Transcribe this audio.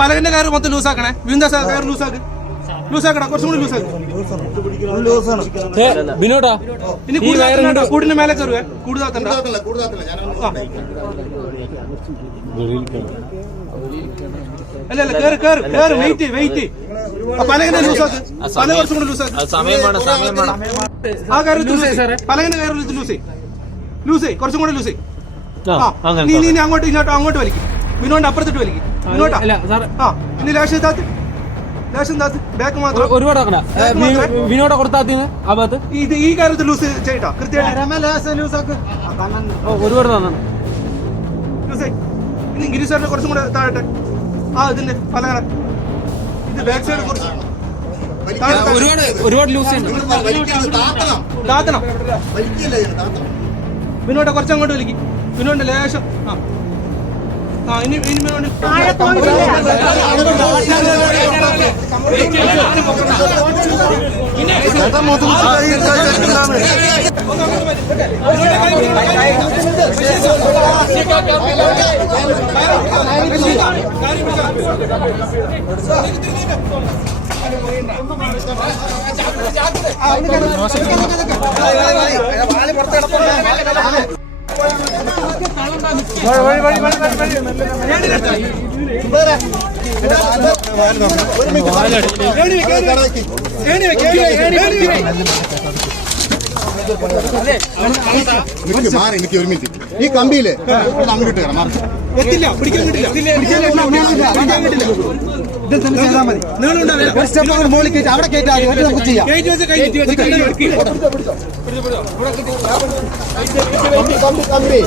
പലകന്റെ കയറ് മൊത്തം ലൂസാക്കണേ. വീണ്ടാ കയറ് ലൂസാക്കടാ, കുറച്ചും കൂടി ലൂസാക്ക്. ഇനി കൂടിന്റെ മേലെ കയറുവേ, കൂടുതലാക്കണ്ട. അല്ല കേറ് കേറ് കേറ്, വെയിറ്റ്. പലകന്റെ ലൂസാക്ക്, പല കുറച്ചും കൂടി ലൂസാക്ക്. ആ കയറ് പലകന്റെ കയറ് ലൂസേ, കുറച്ചും കൂടെ ലൂസേ. നീ അങ്ങോട്ട് വലിക്കും. വിനോന്റെ അപ്പുറത്തിട്ട് വലിക്കും. വിനോട്ടാ ഇനി ലാശം ബാക്ക് മാത്രം ഒരുപാട് വിനോടെ കൊടുത്താത്തി ഇത് ഈ കാര്യത്തിൽ ലൂസ് ചെയ്യട്ടോ. കൃത്യമായിട്ട് ഒരുപാട് ലൂസേ. ഇനി ഗിരിസാറിനെ കുറച്ചും കൂടെ താഴട്ടെ. ഇതിന്റെ പലകട ഇത് ബാക്ക് സൈഡ് കുറച്ച് ഒരുപാട് ലൂസ് താത്തണം. വിനോട്ടെ കുറച്ചങ്ങോട്ട് വലിക്കും. വിനോന്റെ ലേശം ഇനി എനിക്ക് ഒരു മിനിറ്റ് ഈ കമ്പിയില് അങ്ങോട്ട് എത്തില്ല, പിടിക്കാൻ കിട്ടില്ല. മോളിൽ കയറ്റി അവിടെ കയറ്റാതെ നമുക്ക് ചെയ്യാം. അതെ